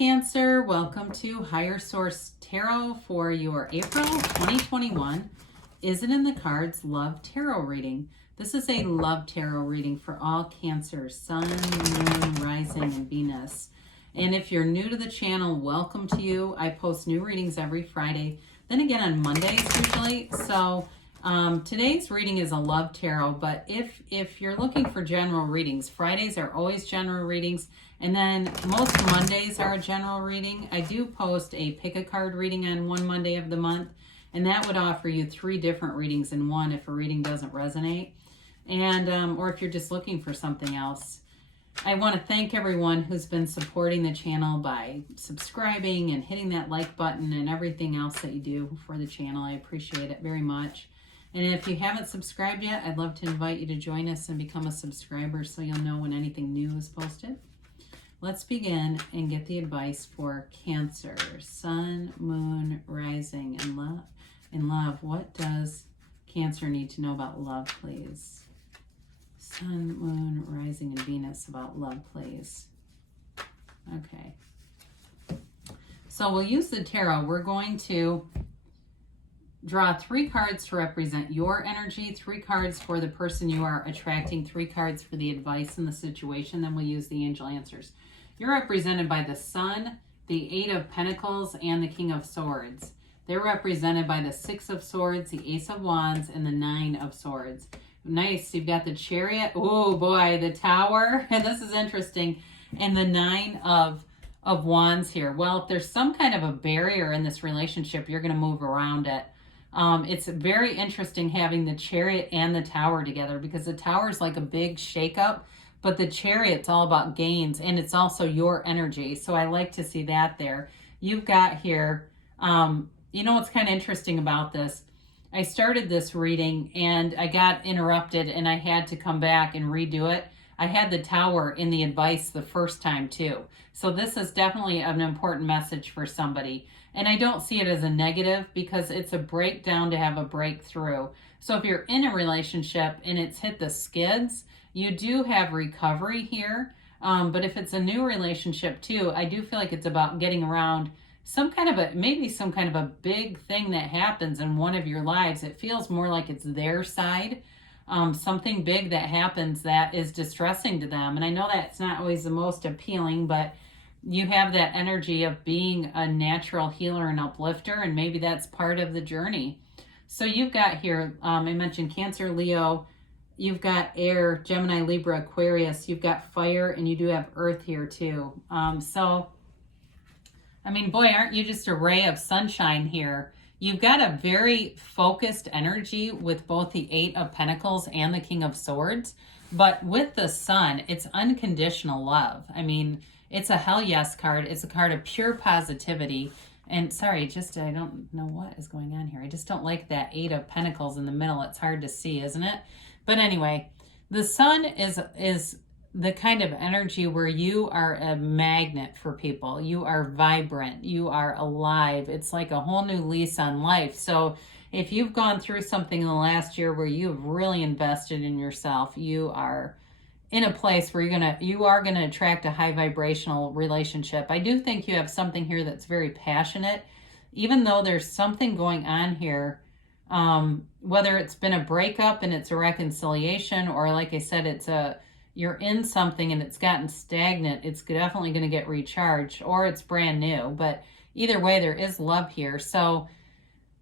Cancer, welcome to Higher Source Tarot for your April 2021 Is It in the Cards Love Tarot reading. This is a love tarot reading for all Cancers, Sun, Moon, Rising, and Venus. And if you're new to the channel, welcome to you. I post new readings every Friday, then again on Mondays usually. So today's reading is a love tarot, but if you're looking for general readings, Fridays are always general readings, and then most Mondays are a general reading. I do post a pick a card reading on one Monday of the month, and that would offer you 3 different readings in one if a reading doesn't resonate, and or if you're just looking for something else. I want to thank everyone who's been supporting the channel by subscribing and hitting that like button and everything else that you do for the channel. I appreciate it very much. And if you haven't subscribed yet, I'd love to invite you to join us and become a subscriber so you'll know when anything new is posted. Let's begin and get the advice for Cancer, Sun, Moon, Rising, and love. In love, what does Cancer need to know about love, please? Sun, Moon, Rising, and Venus about love, please. Okay. So we'll use the tarot. We're going to draw 3 cards to represent your energy, 3 cards for the person you are attracting, 3 cards for the advice in the situation. Then we'll use the angel answers. You're represented by the Sun, the 8 of Pentacles, and the King of Swords. They're represented by the 6 of Swords, the Ace of Wands, and the 9 of Swords. Nice. You've got the Chariot. Oh boy, the Tower. And this is interesting. And the 9 of Wands here. Well, if there's some kind of a barrier in this relationship, you're going to move around it. It's very interesting having the Chariot and the Tower together, because the Tower is like a big shakeup, but the Chariot's all about gains, and it's also your energy. So I like to see that there. You've got here, you know what's kind of interesting about this? I started this reading and I got interrupted and I had to come back and redo it. I had the Tower in the advice the first time too. So this is definitely an important message for somebody. And I don't see it as a negative, because it's a breakdown to have a breakthrough. So if you're in a relationship and it's hit the skids, you do have recovery here. But if it's a new relationship too, I do feel like it's about getting around some kind of a big thing that happens in one of your lives. It feels more like it's their side. Something big that happens that is distressing to them. And I know that's not always the most appealing, but you have that energy of being a natural healer and uplifter, and maybe that's part of the journey. So you've got here, I mentioned Cancer, Leo, you've got air, Gemini, Libra, Aquarius, you've got fire, and you do have earth here too. So, I mean, boy, aren't you just a ray of sunshine here? You've got a very focused energy with both the 8 of Pentacles and the King of Swords. But with the Sun, it's unconditional love. I mean, it's a hell yes card. It's a card of pure positivity. And sorry, I don't know what is going on here. I just don't like that 8 of Pentacles in the middle. It's hard to see, isn't it? But anyway, the Sun is the kind of energy where you are a magnet for people. You are vibrant. You are alive. It's like a whole new lease on life. So if you've gone through something in the last year where you've really invested in yourself, you are in a place where you are gonna attract a high vibrational relationship. I do think you have something here that's very passionate, even though there's something going on here. Whether it's been a breakup and it's a reconciliation, or like I said, you're in something and it's gotten stagnant, it's definitely going to get recharged, or it's brand new. But either way, there is love here. So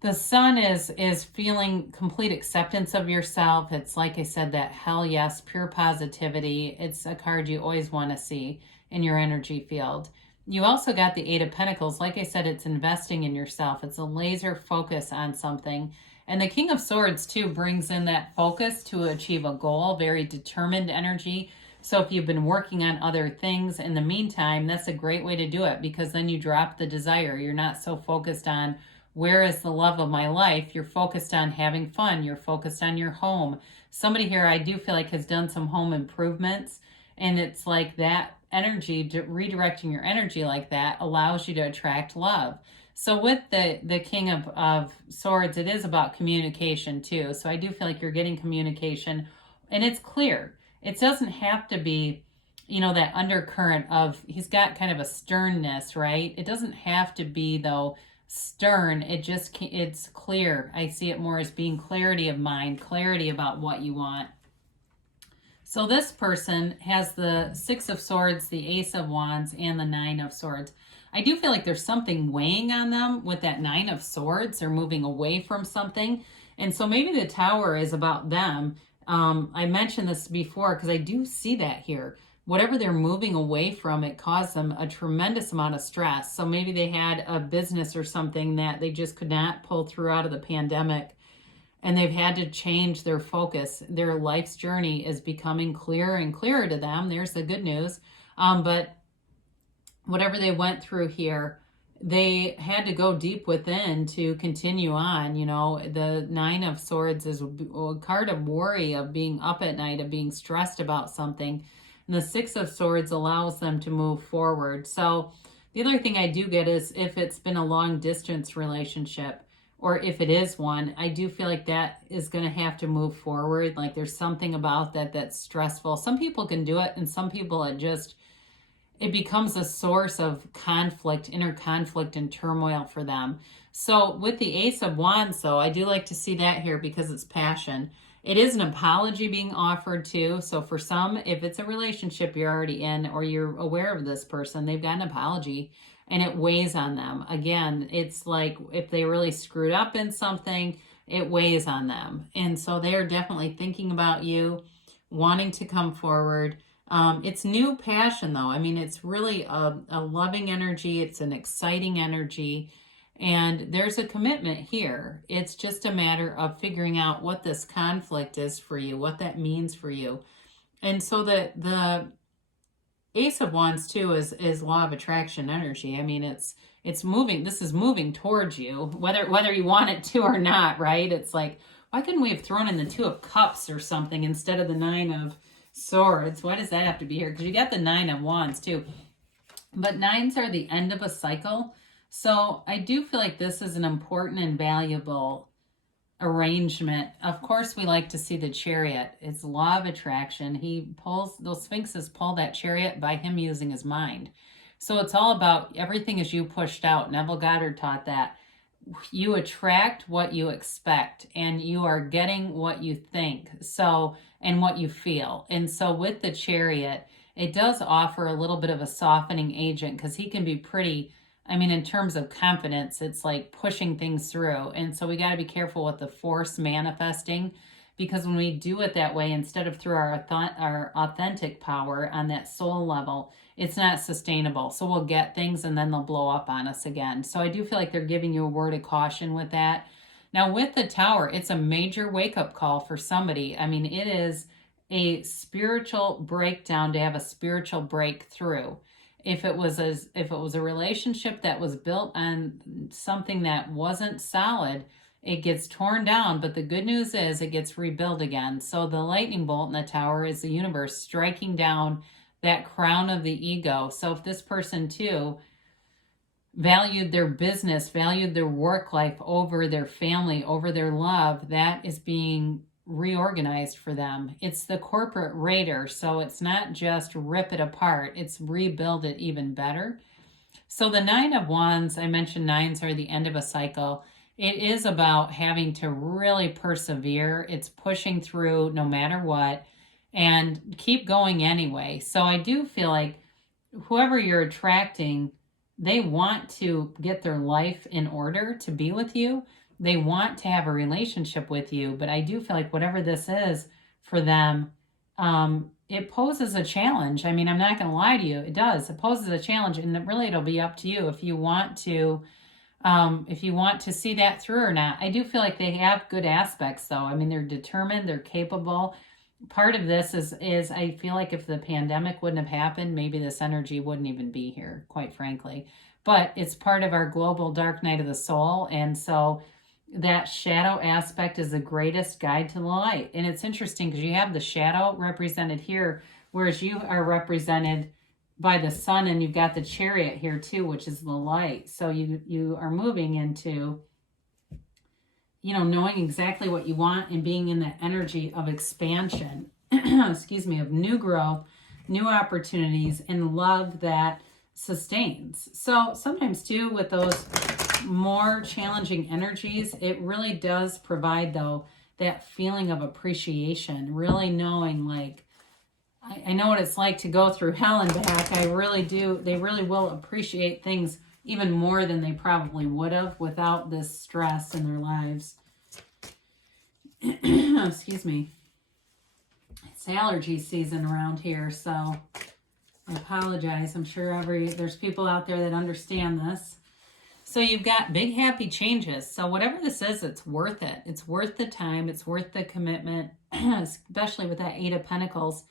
the Sun is feeling complete acceptance of yourself. It's like I said, that hell yes, pure positivity. It's a card you always want to see in your energy field. You also got the 8 of Pentacles. Like I said, it's investing in yourself. It's a laser focus on something. And the King of Swords, too, brings in that focus to achieve a goal, very determined energy. So if you've been working on other things in the meantime, that's a great way to do it, because then you drop the desire. You're not so focused on where is the love of my life. You're focused on having fun. You're focused on your home. Somebody here, I do feel like, has done some home improvements. And it's like that energy, redirecting your energy like that allows you to attract love. So with the King of Swords, it is about communication too. So I do feel like you're getting communication, and it's clear. It doesn't have to be you know, that undercurrent of, he's got kind of a sternness, right? It doesn't have to be, though, stern. It just, it's clear. I see it more as being clarity of mind, clarity about what you want. So this person has the Six of Swords, the Ace of Wands, and the Nine of Swords. I do feel like there's something weighing on them with that Nine of Swords. They're moving away from something. And so maybe the Tower is about them. I mentioned this before because I do see that here. Whatever they're moving away from, it caused them a tremendous amount of stress. So maybe they had a business or something that they just could not pull through out of the pandemic, and they've had to change their focus. Their life's journey is becoming clearer and clearer to them. There's the good news. But whatever they went through here, they had to go deep within to continue on. You know, the Nine of Swords is a card of worry, of being up at night, of being stressed about something. And the Six of Swords allows them to move forward. So the other thing I do get is if it's been a long distance relationship, or if it is one, I do feel like that is going to have to move forward. Like there's something about that that's stressful. Some people can do it, and some people it becomes a source of conflict, inner conflict and turmoil for them. So with the Ace of Wands, though, I do like to see that here because it's passion. It is an apology being offered too. So for some, if it's a relationship you're already in or you're aware of this person, they've got an apology and it weighs on them. Again, it's like if they really screwed up in something, it weighs on them. And so they're definitely thinking about you, wanting to come forward. It's new passion, though. I mean, it's really a loving energy. It's an exciting energy. And there's a commitment here. It's just a matter of figuring out what this conflict is for you, what that means for you. And so the Ace of Wands, too, is law of attraction energy. I mean, it's moving. This is moving towards you, whether you want it to or not, right? It's like, why couldn't we have thrown in the Two of Cups or something instead of the Nine of Swords? Why does that have to be here? Because you got the Nine of Wands, too. But nines are the end of a cycle. So I do feel like this is an important and valuable arrangement. Of course, we like to see the Chariot. It's law of attraction. Those sphinxes pull that chariot by him using his mind. So it's all about everything is you pushed out. Neville Goddard taught that. You attract what you expect, and you are getting what you think, and what you feel. And so with the Chariot, it does offer a little bit of a softening agent because he can be pretty, I mean, in terms of confidence, it's like pushing things through. And so we got to be careful with the force manifesting, because when we do it that way, instead of through our authentic power on that soul level, it's not sustainable. So we'll get things and then they'll blow up on us again. So I do feel like they're giving you a word of caution with that. Now with the Tower, it's a major wake-up call for somebody. I mean, it is a spiritual breakdown to have a spiritual breakthrough. If it was a relationship that was built on something that wasn't solid, it gets torn down, but the good news is it gets rebuilt again. So the lightning bolt in the Tower is the universe striking down that crown of the ego. So if this person too valued their business, valued their work life over their family, over their love, that is being reorganized for them. It's the corporate raider, so it's not just rip it apart, it's rebuild it even better. So the Nine of Wands, I mentioned nines are the end of a cycle. It is about having to really persevere. It's pushing through no matter what and keep going anyway. So I do feel like whoever you're attracting, they want to get their life in order to be with you. They want to have a relationship with you, but I do feel like whatever this is for them, it poses a challenge. I mean, I'm not going to lie to you. It does. It poses a challenge, and really it'll be up to you if you want to see that through or not. I do feel like they have good aspects, though. I mean, they're determined, they're capable. Part of this is I feel like if the pandemic wouldn't have happened, maybe this energy wouldn't even be here, quite frankly. But it's part of our global dark night of the soul, and so that shadow aspect is the greatest guide to the light. And it's interesting because you have the shadow represented here, whereas you are represented by the sun, and you've got the Chariot here too, which is the light. So you are moving into, knowing exactly what you want and being in the energy of expansion, excuse me, of new growth, new opportunities, and love that sustains. So sometimes too, with those more challenging energies, it really does provide, though, that feeling of appreciation, really knowing, like, I know what it's like to go through hell and back. I really do. They really will appreciate things even more than they probably would have without this stress in their lives. Excuse me. It's allergy season around here, so I apologize. I'm sure there's people out there that understand this. So you've got big happy changes. So whatever this is, it's worth it. It's worth the time. It's worth the commitment, especially with that Eight of Pentacles.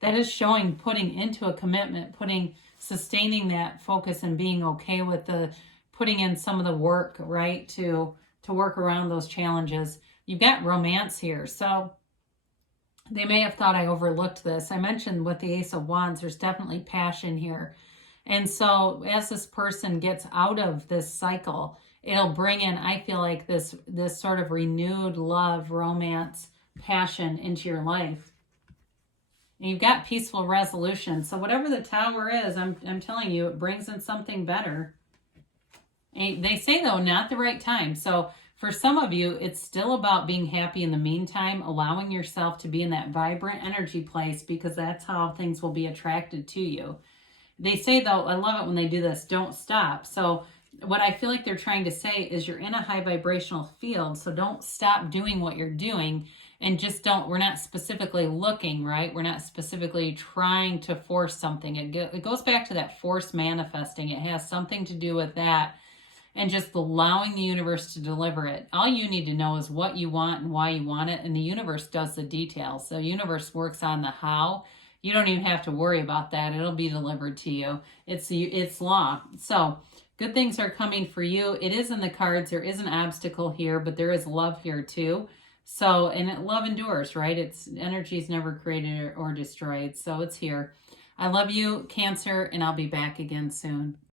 That is showing putting into a commitment, sustaining that focus and being okay with putting in some of the work, right, to work around those challenges. You've got romance here. So they may have thought I overlooked this. I mentioned with the Ace of Wands, there's definitely passion here. And so as this person gets out of this cycle, it'll bring in, I feel like, this sort of renewed love, romance, passion into your life. And you've got peaceful resolution. So whatever the Tower is, I'm telling you, it brings in something better. And they say, though, not the right time. So for some of you, it's still about being happy in the meantime, allowing yourself to be in that vibrant energy place, because that's how things will be attracted to you. They say, though, I love it when they do this, don't stop. So what I feel like they're trying to say is you're in a high vibrational field, so don't stop doing what you're doing, and just we're not specifically looking, right? We're not specifically trying to force something. It goes back to that force manifesting. It has something to do with that, and just allowing the universe to deliver it. All you need to know is what you want and why you want it, and the universe does the details. So the universe works on the how. You don't even have to worry about that. It'll be delivered to you. It's law. So good things are coming for you. It is in the cards. There is an obstacle here, but there is love here too. So, and love endures, right? Energy is never created or destroyed. So it's here. I love you, Cancer, and I'll be back again soon.